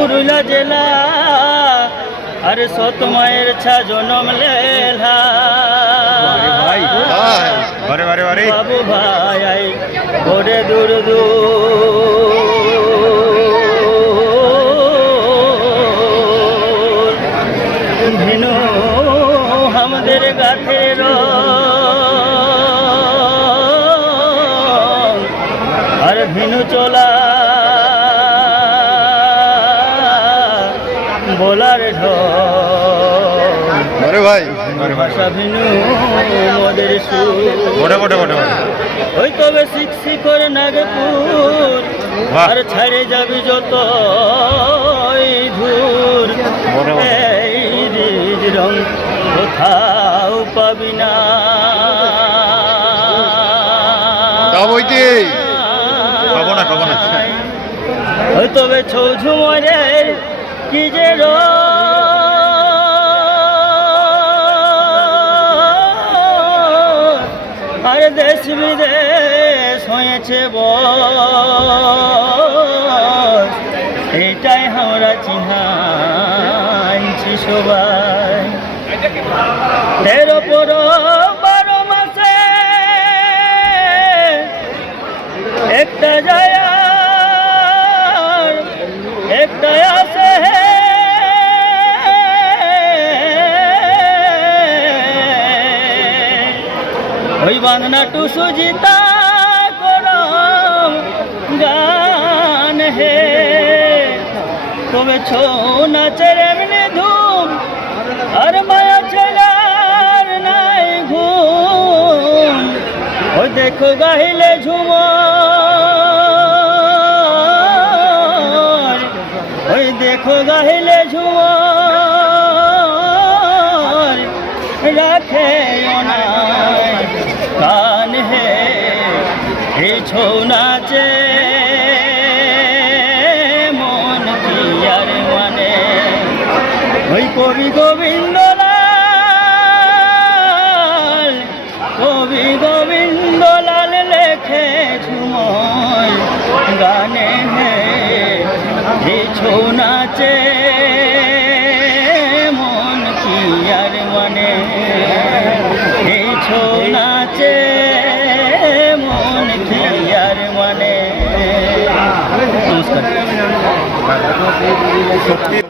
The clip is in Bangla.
পুরুলিয়া জেলা আরে সত মায়ের ছা জনম লেলা বাবু ভাই আই ওরে দূর দূর ভিনু আমাদের গাথের আর ভিনু চলা বলার ঢরে ভাই ভাষা ভিনু মোদের সুর ওই তবে শিক্ষিকর নাগপুর আর ছাড়ে যাবি যত ধূর এই রিজ রং কোথাও পাবি না ওই তবে ছৌ ঝুমরের কি যে আর দেশ বিদেশ হয়েছে বস এইটাই আমরা চিহাইছি সবাই 13 পর 12 মাসে একটা যায় একটা আসে ওই বাঁধনা টু সুজিতা করম গান হে তবে ছৌ নাচের এমনি ধুম আর মায়া ছেলার নাই ঘুম ওই দেখো গাহিলে ঝুমর ওই দেখো গাহিলে ঝুমর রাখে কান হে এই ছৌ নাচে মন কি আর মানে ওই কবি গোবিন্দলাল লেখে ঝুময় গানে হে এই ছৌ নাচে মন কি আর মানে এই ছৌ নাচে মন কি আর মানে নমস্কার।